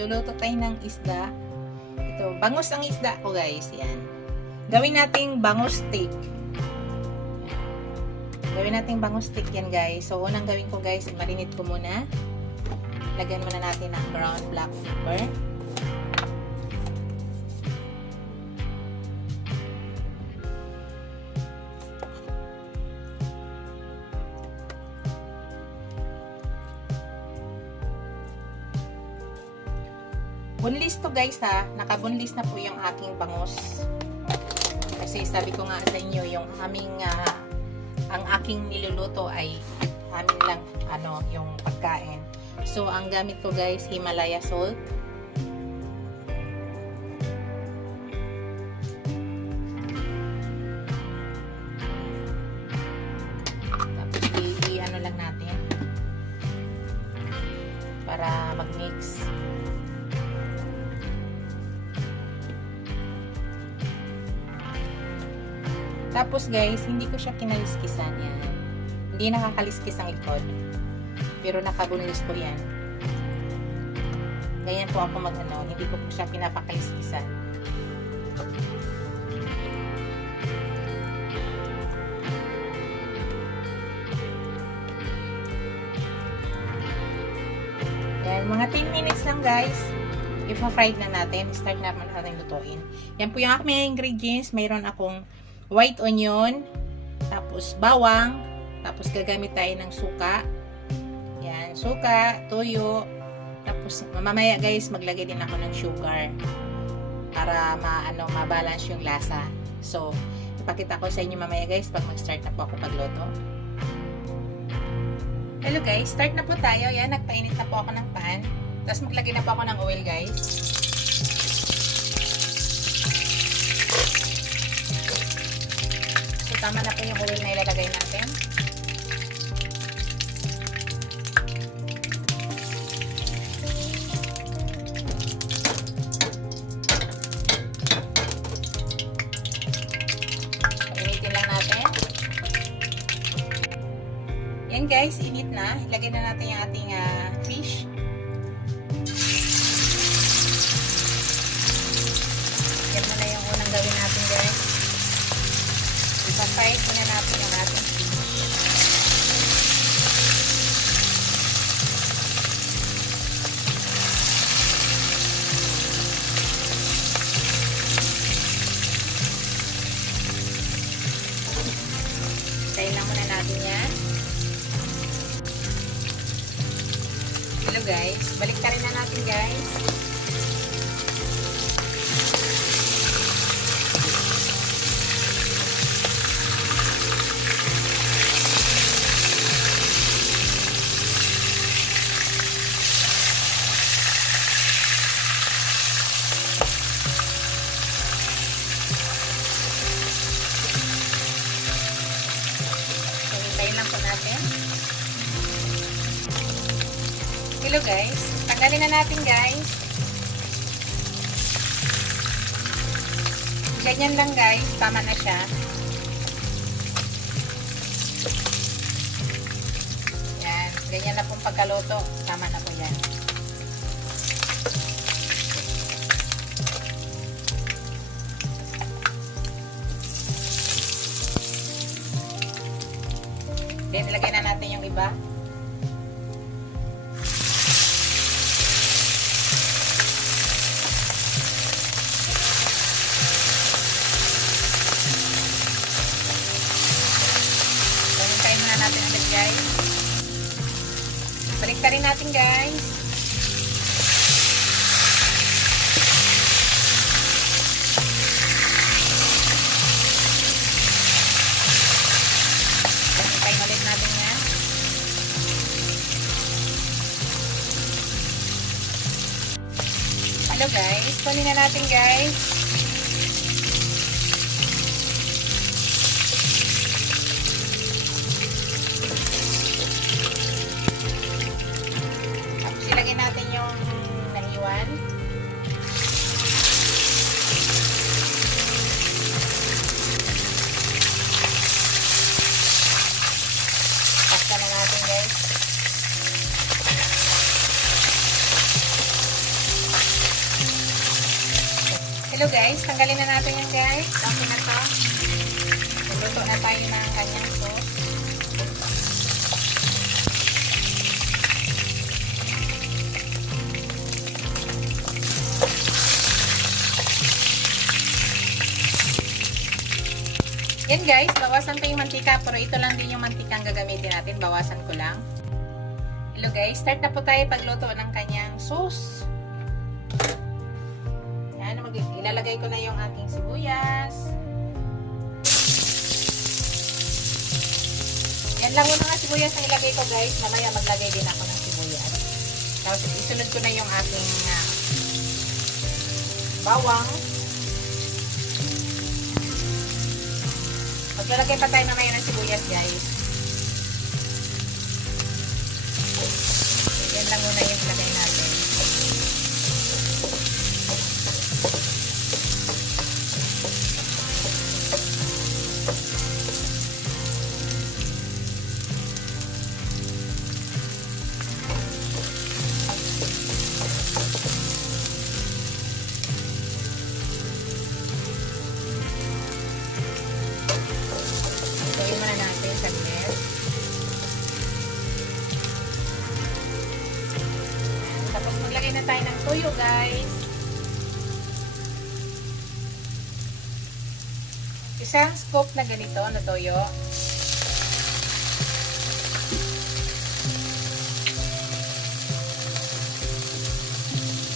magluluto tayo ng isda. Ito, bangus ang isda ko guys. Yan. Gawin nating bangus steak. Gawin nating bangus steak yan guys. So, unang gawin ko guys, marinate ko muna. Lagyan muna natin ng brown black pepper. Bunlis to guys ha. Nakabunlis na po yung aking bangus. Kasi sabi ko nga sa inyo, yung aming ang aking niluluto ay amin lang yung pagkain. So ang gamit ko guys, Himalaya salt. Tapos i-ano lang natin para mag-mix. Tapos guys, hindi ko siya kinaliskisan yan. Hindi nakakaliskis ang likod. Pero nakabunlis ko yan. Ganyan po ako hindi ko po siya pinapakaliskisan. Yan, mga 10 minutes lang guys. Ipa-fried na natin. Start na natin lutuin. Yan po yung aking ingredients. Mayroon akong white onion, tapos bawang, tapos gagamit tayo ng suka. Yan, suka, toyo, tapos mamaya guys, maglagay din ako ng sugar para ma-balance yung lasa. So, ipakita ko sa inyo mamaya guys pag mag-start na po ako pagluto. Hello guys, start na po tayo. Yan, nagpainit na po ako ng pan. Tapos maglagay na po ako ng oil guys. Tama na po yung oil na ilalagay natin. Initin lang natin. Yan guys, init na. Ilagay na natin yung ating fish. Yan na yung unang gawin natin guys. Ipa-fry na natin yung ating fish. Tayin lang muna natin yan. Hello guys. Balik ka rin na natin guys. Hintayin lang po natin. Hello guys. Tanggalin na natin guys. Ganyan lang guys. Tama na siya. Yan. Ganyan na pong pagkaluto. Tama na po yan. Then, ilagay na natin yung iba. Hintayin muna natin ulit guys. Balik ka rin natin guys. Hintayin ulit natin yan. Hello guys, kunin na natin guys. Tapos ilagay natin yung nahiwan. Pasta na natin guys. Hello guys, tanggalin na natin yan guys. Okay na to. Luto na tayo ng kanyang sauce. Yan guys, bawasan ko yung mantika, pero ito lang din yung mantika ang gagamitin natin. Bawasan ko lang. Hello guys, start na po tayo pagluto ng kanyang sauce. Yan, ilalagay ko na yung ating sibuyas. Yan lang yung mga sibuyas na ilagay ko guys. Mamaya maglagay din ako ng sibuyas. Tapos isunod ko na yung ating bawang. Maglalagay pa tayo mamaya ng sibuyas guys. Yan lang muna yung ilagay natin. Ituin muna natin saglit. Tapos maglagay na tayo ng toyo guys. Isang scoop na ganito na toyo.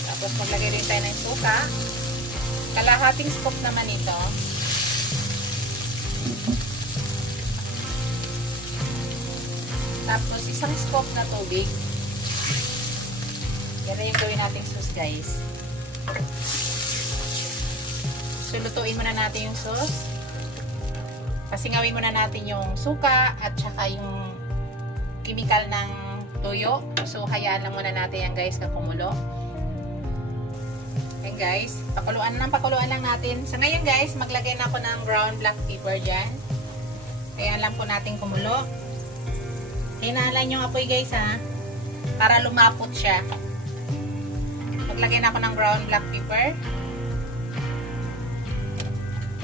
Tapos maglagay din tayo ng suka. Kalahating scoop naman ito. Tapos isang scoop na tubig. Yan na yung gawin nating sauce guys. So lutuin muna natin yung sauce. Pasingawin muna natin yung suka at saka yung chemical ng toyo. So hayaan lang muna natin yan guys kakumulo. Yan guys, pakuluan lang natin. So ngayon guys, maglagay na ako ng ground black pepper dyan. Hayaan lang po natin kumulo. Hinahalan yung apoy guys ha, para lumapot siya. Maglagay na ako ng ground black pepper.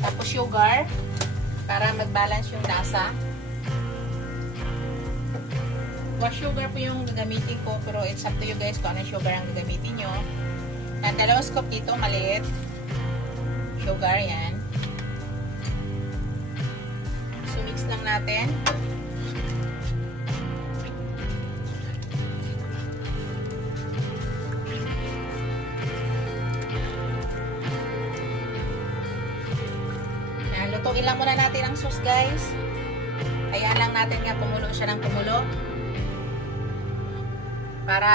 Tapos sugar, para mag-balance yung lasa. White sugar po yung gagamitin ko, pero it's up to you guys kung anong sugar ang gagamitin nyo. At 2 scoop dito, maliit. Sugar, yan. So mix lang natin. Lutuin lang muna natin ang sauce guys. Hayaan lang natin nga kumulo siya ng kumulo. Para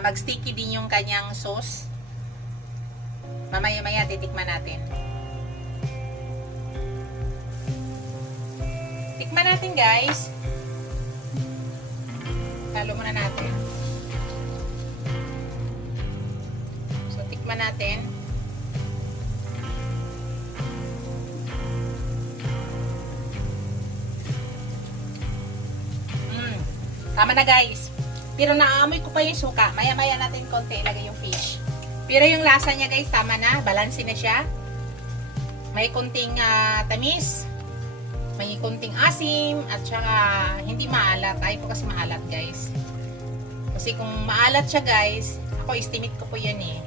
mag-sticky din yung kanyang sauce. Mamaya-maya titikman natin. Tikman natin guys. Halo muna natin. So tikman natin. Tama na guys. Pero naaamoy ko pa yung suka. Maya-maya natin konti ilagay yung fish. Pero yung lasa niya guys, tama na. Balanse na siya. May konting tamis. May konting asim. At saka hindi maalat. Ayaw ko kasi maalat guys. Kasi kung maalat siya guys, ako estimate ko po yan eh.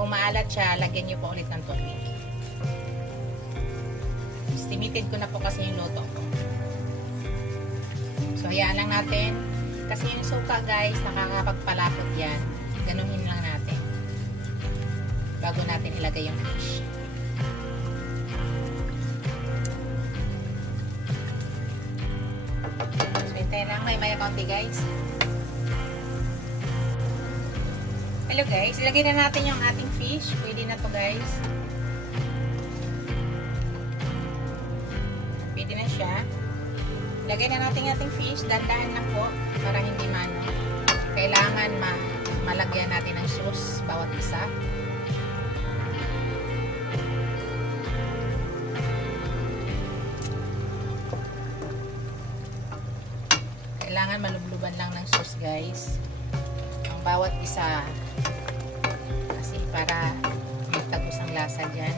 Kung maalat siya, lagyan niyo po ulit ng tubig. Estimated ko na po kasi yung luto ko. So hayaan lang natin. Kasi yung suka guys, nakakapagpalapot yan. Ganuhin lang natin. Bago natin ilagay yung fish. So hintayin lang, may konti guys. Hello guys, ilagay na natin yung ating fish. Pwede na to guys. Pwede na siya. Lagay na natin yung ating fish. Dandahan lang po para hindi kailangan malagyan natin ng sauce bawat isa. Kailangan malubluban lang ng sauce guys. Ang bawat isa. Kasi para magtagos ang lasa dyan.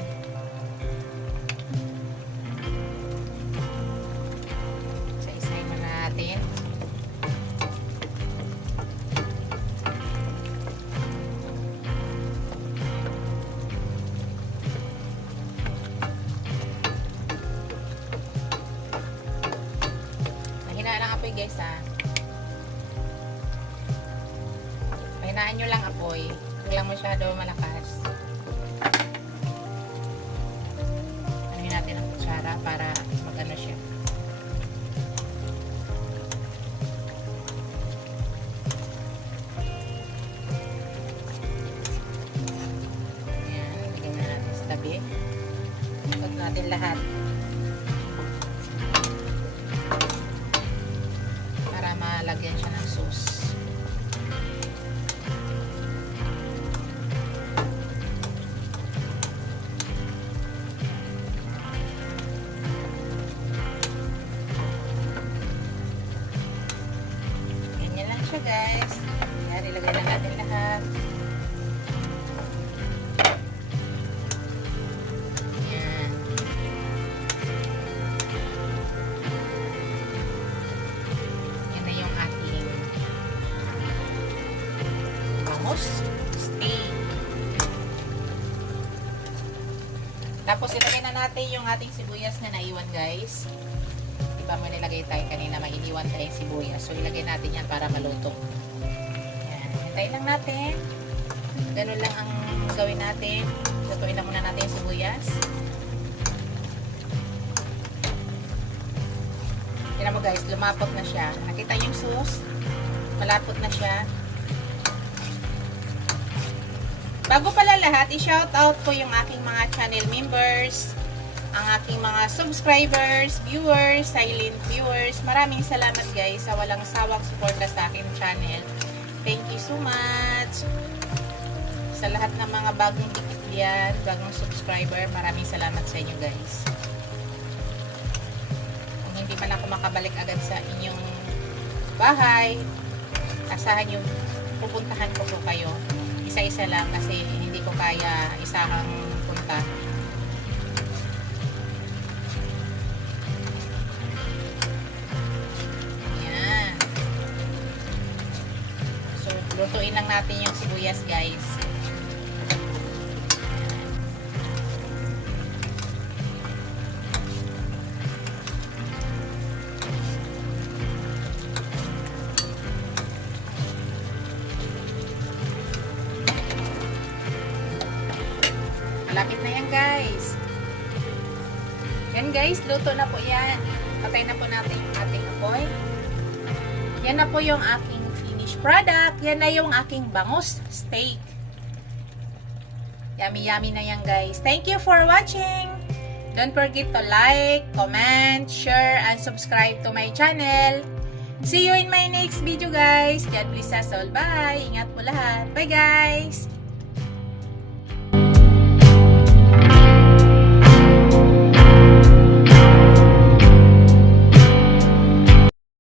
apoy guys ha. Pahinaan nyo lang apoy. Huwag lang masyado malakas. Ano natin ang kutsara para magano siya. Ayan, bigyan na natin sa tabi. Ikot natin lahat. Para malagyan siya ng sauce. Siya guys. Ayan, ilagay na natin lahat. Ayan. Yan na yung ating bangus steak. Tapos ilagay na natin yung ating sibuyas na naiwan guys. Diba may nilagay tayo kanina, may iniwan tayong sibuyas. So, ilagay natin yan para maluto. Yan. Hintayin lang natin. Ganun lang ang gawin natin. Lutuin na muna natin yung sibuyas. Tignan mo guys, lumapot na siya. Nakita yung sauce? Malapot na siya. Bago pala lahat, i-shout out ko yung aking mga channel members, ang aking mga subscribers, viewers, silent viewers. Maraming salamat guys sa walang sawang suporta sa aking channel. Thank you so much. Sa lahat ng mga bagong dikit diyan, bagong subscriber, maraming salamat sa inyo guys. Kung hindi man ako makabalik agad sa inyong bahay, asahan nyo, pupuntahan ko kayo. Isa-isa lang kasi hindi ko kaya isahang punta. Lutuin lang natin yung sibuyas guys. Malapit na yan guys. Yan guys, luto na po yan. Patay na po natin yung ating apoy. Yan na po yung aking product. Yan na yung aking bangus steak. Yummy yummy na yan guys. Thank you for watching. Don't forget to like, comment, share, and subscribe to my channel. See you in my next video guys. God bless us all. Bye. Ingat po lahat. Bye guys.